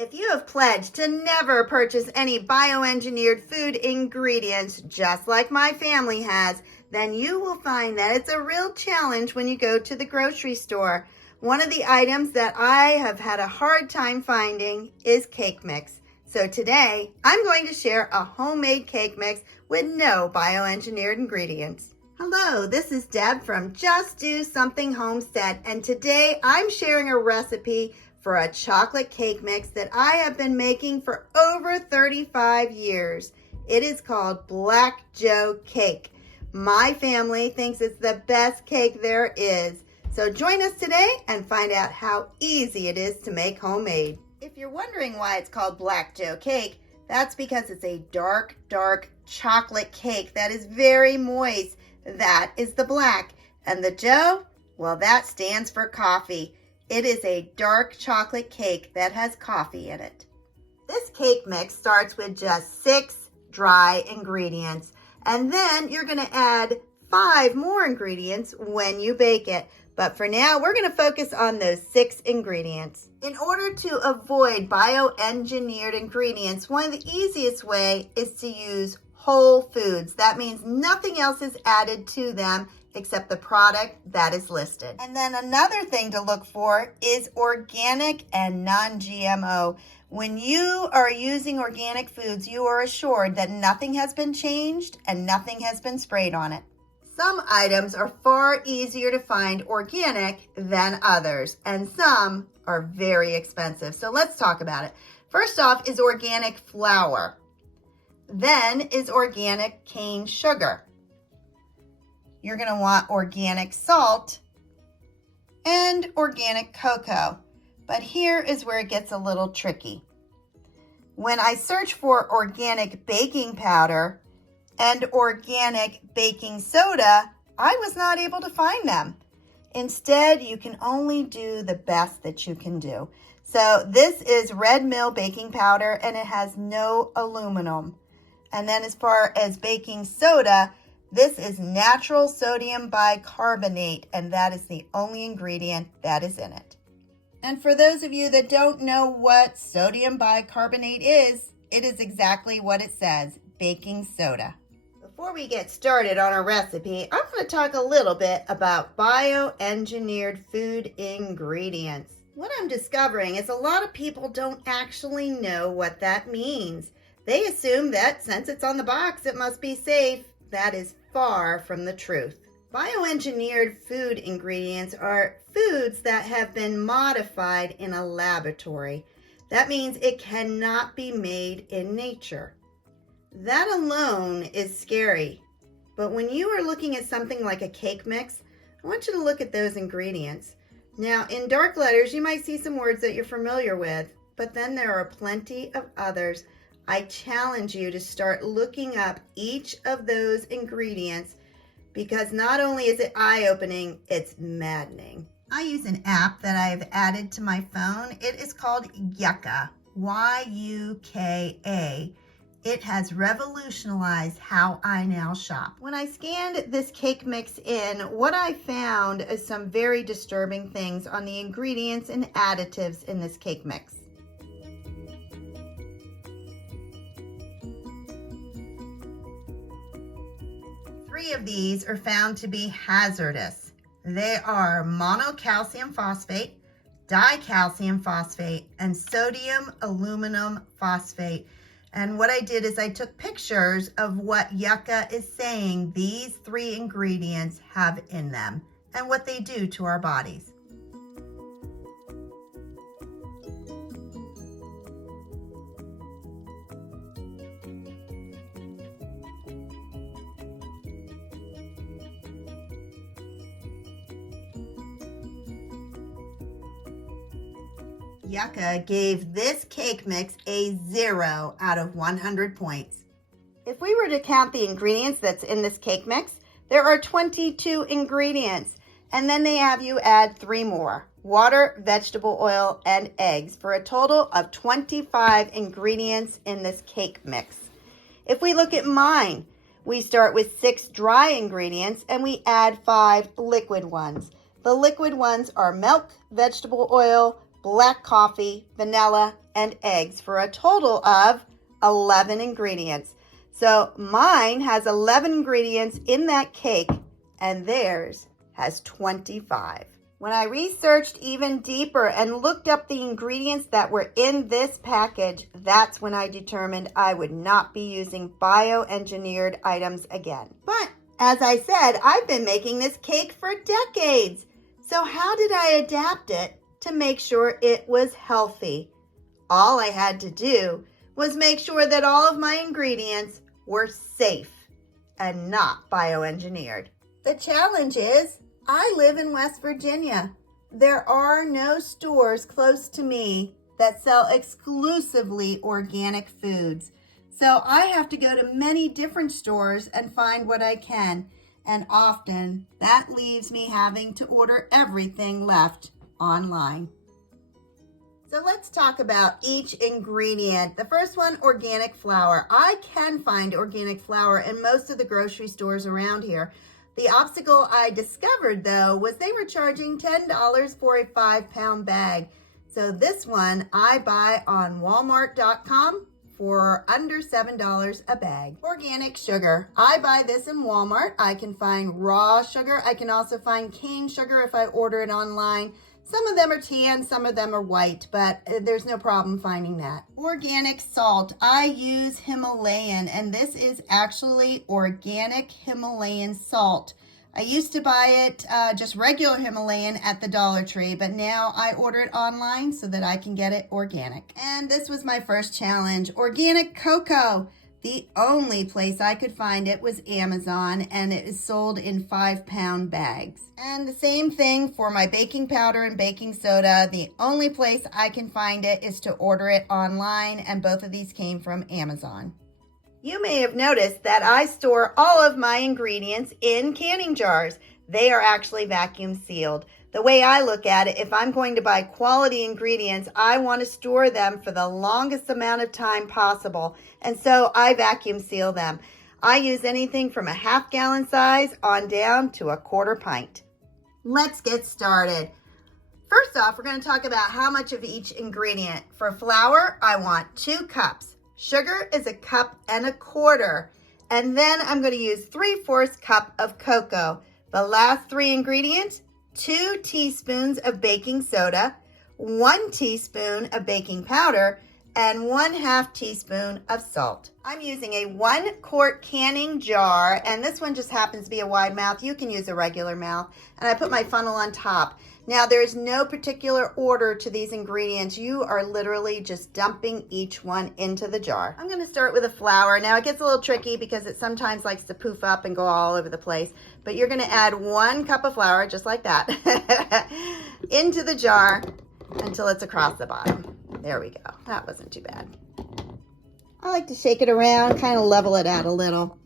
If you have pledged to never purchase any bioengineered food ingredients, just like my family has, then you will find that it's a real challenge when you go to the grocery store. One of the items that I have had a hard time finding is cake mix. So today, I'm going to share a homemade cake mix with no bioengineered ingredients. Hello, this is Deb from Just Do Something Homestead, and today I'm sharing a recipe for a chocolate cake mix that I have been making for over 35 years. It is called Black Joe cake. My family thinks it's the best cake there is. So join us today and find out how easy it is to make homemade. If you're wondering why it's called Black Joe cake, that's because it's a dark chocolate cake that is very moist. That is the black. And the Joe, well, that stands for coffee. It is a dark chocolate cake that has coffee in it. This cake mix starts with just 6 dry ingredients, and then you're going to add 5 more ingredients when you bake it. But for now, we're going to focus on those 6 ingredients. In order to avoid bioengineered ingredients, one of the easiest ways is to use whole foods. That means nothing else is added to them except the product that is listed. And then another thing to look for is organic and non-GMO. When you are using organic foods, you are assured that nothing has been changed and nothing has been sprayed on it. Some items are far easier to find organic than others, and some are very expensive. So let's talk about it. First off is organic flour. Then is organic cane sugar. You're going to want organic salt and organic cocoa. But here is where it gets a little tricky. When I search for organic baking powder and organic baking soda, I was not able to find them. Instead, you can only do the best that you can do. So this is Red Mill baking powder, and it has no aluminum. And then as far as baking soda, this is natural sodium bicarbonate, and that is the only ingredient that is in it. And for those of you that don't know what sodium bicarbonate is, it is exactly what it says, baking soda. Before we get started on our recipe, I'm going to talk a little bit about bioengineered food ingredients. What I'm discovering is a lot of people don't actually know what that means. They assume that since it's on the box, it must be safe. That is far from the truth. Bioengineered food ingredients are foods that have been modified in a laboratory. That means it cannot be made in nature. That alone is scary. But when you are looking at something like a cake mix, I want you to look at those ingredients. Now, in dark letters, you might see some words that you're familiar with, but then there are plenty of others. I challenge you to start looking up each of those ingredients because not only is it eye-opening, it's maddening. I use an app that I've added to my phone. It is called Yucca, Y-U-K-A. It has revolutionized how I now shop. When I scanned this cake mix in, what I found is some very disturbing things on the ingredients and additives in this cake mix. Three of these are found to be hazardous. They are monocalcium phosphate, dicalcium phosphate, and sodium aluminum phosphate. And what I did is I took pictures of what Yucca is saying these 3 ingredients have in them and what they do to our bodies. Yucca gave this cake mix a 0 out of 100 points. If we were to count the ingredients that's in this cake mix, there are 22 ingredients, and then they have you add 3 more: water, vegetable oil, and eggs, for a total of 25 ingredients in this cake mix. If we look at mine, we start with 6 dry ingredients and we add 5 liquid ones. The liquid ones are milk, vegetable oil, black coffee, vanilla, and eggs for a total of 11 ingredients. So mine has 11 ingredients in that cake, and theirs has 25. When I researched even deeper and looked up the ingredients that were in this package, that's when I determined I would not be using bioengineered items again. But as I said, I've been making this cake for decades. So how did I adapt it to make sure it was healthy? All I had to do was make sure that all of my ingredients were safe and not bioengineered. The challenge is, I live in West Virginia. There are no stores close to me that sell exclusively organic foods. So I have to go to many different stores and find what I can. And often that leaves me having to order everything left online. So let's talk about each ingredient. The first one, organic flour. I can find organic flour in most of the grocery stores around here. The obstacle I discovered, though, was they were charging $10 for a 5-pound bag. So this one I buy on Walmart.com for under $7 a bag. Organic sugar. I buy this in Walmart. I can find raw sugar. I can also find cane sugar if I order it online. Some of them are tan, some of them are white, but there's no problem finding that. Organic salt. I use Himalayan, and this is actually organic Himalayan salt. I used to buy it just regular Himalayan at the Dollar Tree, but now I order it online so that I can get it organic. And this was my first challenge, organic cocoa. The only place I could find it was Amazon, and it is sold in 5-pound bags. And the same thing for my baking powder and baking soda. The only place I can find it is to order it online, and both of these came from Amazon. You may have noticed that I store all of my ingredients in canning jars. They are actually vacuum sealed. The way I look at it, if I'm going to buy quality ingredients, I want to store them for the longest amount of time possible. And so I vacuum seal them. I use anything from a half-gallon size on down to a 1/4 pint. Let's get started. First off, we're going to talk about how much of each ingredient. For flour, I want 2 cups. Sugar is 1 1/4 cups. And then I'm going to use 3/4 cup of cocoa. The last 3 ingredients, 2 teaspoons of baking soda, 1 teaspoon of baking powder, and 1/2 teaspoon of salt. I'm using a 1-quart canning jar, and this one just happens to be a wide mouth. You can use a regular mouth, and I put my funnel on top. Now, there's no particular order to these ingredients. You are literally just dumping each one into the jar. I'm going to start with the flour. Now, it gets a little tricky because it sometimes likes to poof up and go all over the place, but you're going to add 1 cup of flour, just like that, into the jar until it's across the bottom. There we go. That wasn't too bad. I like to shake it around, kind of level it out a little.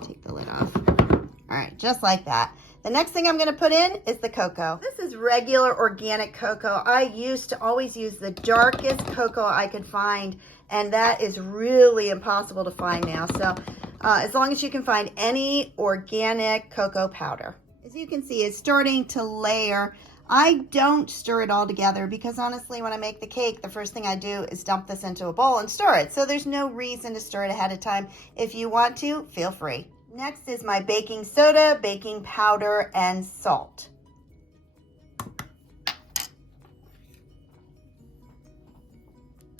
Take the lid off. All right, just like that. The next thing I'm going to put in is the cocoa. This is regular organic cocoa. I used to always use the darkest cocoa I could find, and that is really impossible to find now. So as long as you can find any organic cocoa powder. As you can see, it's starting to layer. I don't stir it all together because honestly, when I make the cake, the first thing I do is dump this into a bowl and stir it. So there's no reason to stir it ahead of time. If you want to, feel free. Next is my baking soda, baking powder, and salt.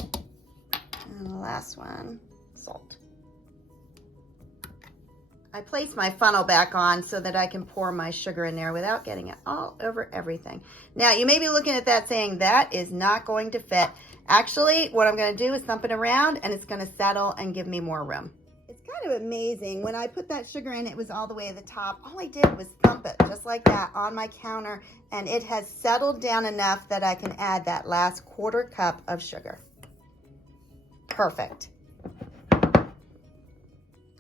And the last one, salt. I place my funnel back on so that I can pour my sugar in there without getting it all over everything. Now, you may be looking at that saying, that is not going to fit. Actually, what I'm going to do is thump it around, and it's going to settle and give me more room. It's kind of amazing. When I put that sugar in, it was all the way at the top. All I did was thump it just like that on my counter, and it has settled down enough that I can add that last 1/4 cup of sugar. Perfect.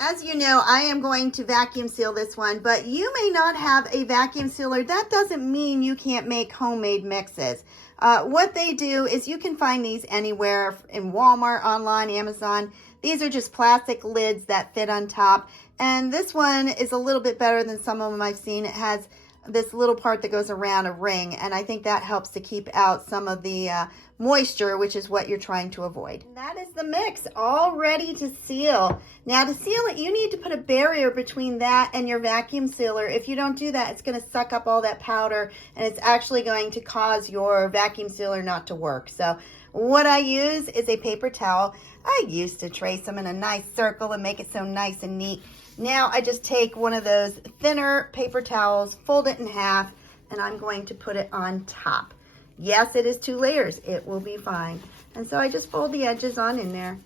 As you know, I am going to vacuum seal this one, but you may not have a vacuum sealer. That doesn't mean you can't make homemade mixes. What they do is you can find these anywhere in Walmart, online, Amazon. These are just plastic lids that fit on top. And this one is a little bit better than some of them I've seen. It has this little part that goes around a ring, and I think that helps to keep out some of the moisture, which is what you're trying to avoid. And that is the mix, all ready to seal. Now to seal it, you need to put a barrier between that and your vacuum sealer. If you don't do that, it's going to suck up all that powder, and it's actually going to cause your vacuum sealer not to work. So what I use is a paper towel. I used to trace them in a nice circle and make it so nice and neat. Now I just take one of those thinner paper towels, fold it in half, and I'm going to put it on top. Yes, it is 2 layers. It will be fine. And so I just fold the edges on in there,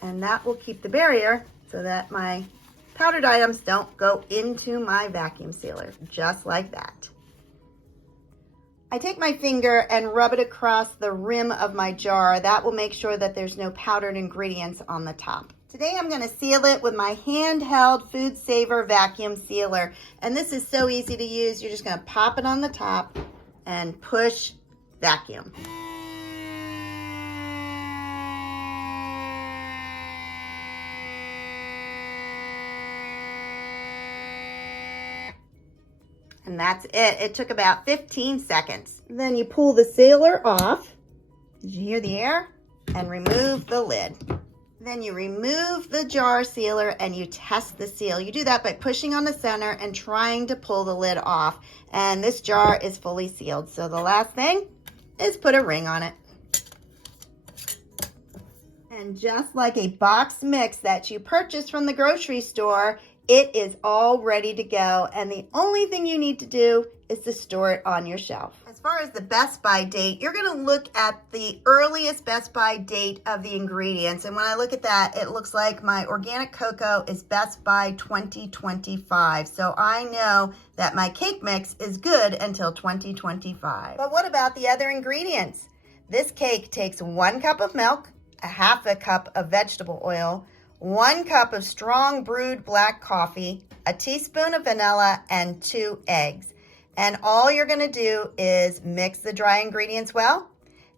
and that will keep the barrier so that my powdered items don't go into my vacuum sealer, just like that. I take my finger and rub it across the rim of my jar. That will make sure that there's no powdered ingredients on the top. Today I'm going to seal it with my handheld Food Saver vacuum sealer. And this is so easy to use. You're just going to pop it on the top and push vacuum. And that's it. It took about 15 seconds. Then you pull the sealer off. Did you hear the air? And remove the lid. Then you remove the jar sealer and you test the seal. You do that by pushing on the center and trying to pull the lid off. And this jar is fully sealed. So the last thing is put a ring on it. And just like a box mix that you purchase from the grocery store, it is all ready to go. And the only thing you need to do is to store it on your shelf. As far as the Best By date, you're going to look at the earliest Best By date of the ingredients. And when I look at that, it looks like my organic cocoa is Best By 2025. So I know that my cake mix is good until 2025. But what about the other ingredients? This cake takes 1 cup of milk, a half a cup of vegetable oil, 1 cup of strong brewed black coffee, a teaspoon of vanilla, and 2 eggs. And all you're going to do is mix the dry ingredients well,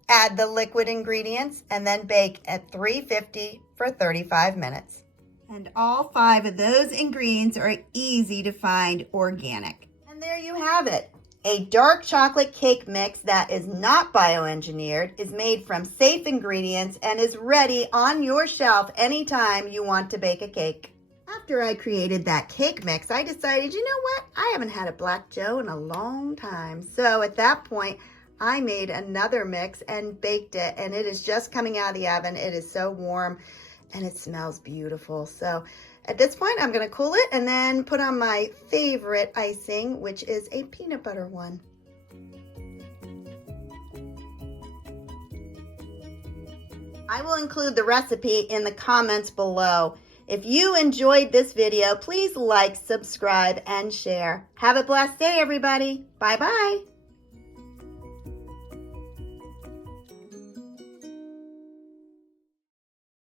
add the liquid ingredients, and then bake at 350 for 35 minutes. And all 5 of those ingredients are easy to find organic. And there you have it. A dark chocolate cake mix that is not bioengineered, is made from safe ingredients, and is ready on your shelf anytime you want to bake a cake. After I created that cake mix, I decided, you know what? I haven't had a Black Joe in a long time. So at that point, I made another mix and baked it, and it is just coming out of the oven. It is so warm, and it smells beautiful. So at this point, I'm going to cool it and then put on my favorite icing, which is a peanut butter one. I will include the recipe in the comments below. If you enjoyed this video, please like, subscribe, and share. Have a blessed day, everybody. Bye-bye.